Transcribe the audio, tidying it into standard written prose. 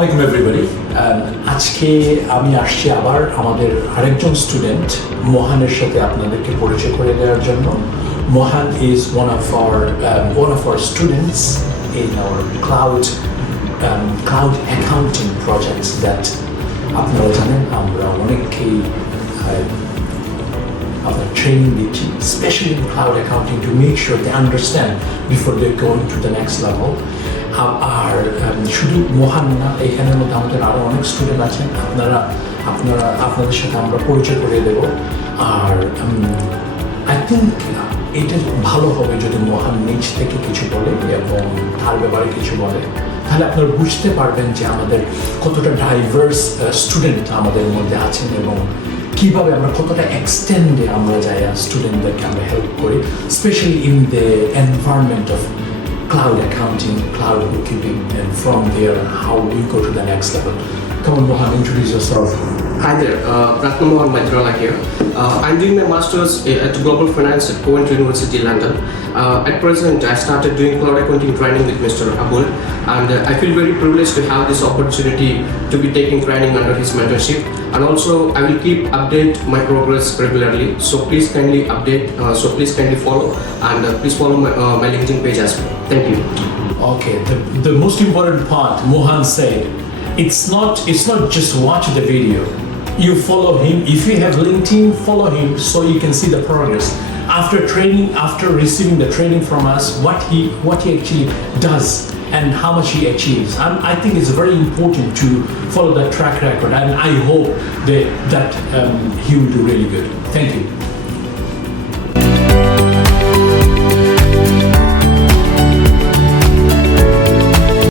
Assalamualaikum everybody. আজকে আমি আসছি আবার আমাদের আরেকজন স্টুডেন্ট মোহানের সাথে আপনাদেরকে পরিচয় করে দেওয়ার জন্য. Mohan is one of our students in our cloud accounting projects that আপনারা জানেন আমরা অনেককেই আপনার ট্রেনিং দিচ্ছি, especially in cloud accounting to make sure they understand before they go into the next level. আর শুধু মোহান না, এখানের মধ্যে আমাদের আরও অনেক স্টুডেন্ট আছেন, আপনাদের সাথে আমরা পরিচয় করে দেব. আর আই থিঙ্ক এটা ভালো হবে যদি মোহান নিজ থেকে কিছু বলে এবং তার ব্যাপারে কিছু বলে, তাহলে আপনারা বুঝতে পারবেন যে আমাদের কতটা ডাইভার্স স্টুডেন্ট আমাদের মধ্যে আছেন এবং কীভাবে আমরা কতটা এক্সটেন্ডে আমরা যাই স্টুডেন্টদেরকে আমরা হেল্প করি, specially in the environment of cloud accounting, cloud bookkeeping, and from there, how we go to the next level. Come on, Mohan, introduce yourself. Hi there, Ratna Mohan Maddirala here. I'm doing my Masters at Global Finance at Coventry University, London. At present, I started doing cloud accounting training with Mr. Abul, and I feel very privileged to have this opportunity to be taking training under his mentorship. And also, I will keep update my progress regularly. So please kindly update. Please kindly follow, and please follow my LinkedIn page as well. Thank you. Okay, the most important part, Mohan said, it's not just watch the video. You follow him. If you have LinkedIn, follow him so you can see the progress. After receiving the training from us, what he actually does and how much he achieves. I think it's very important to follow that track record, and I hope that he will do really good. Thank you.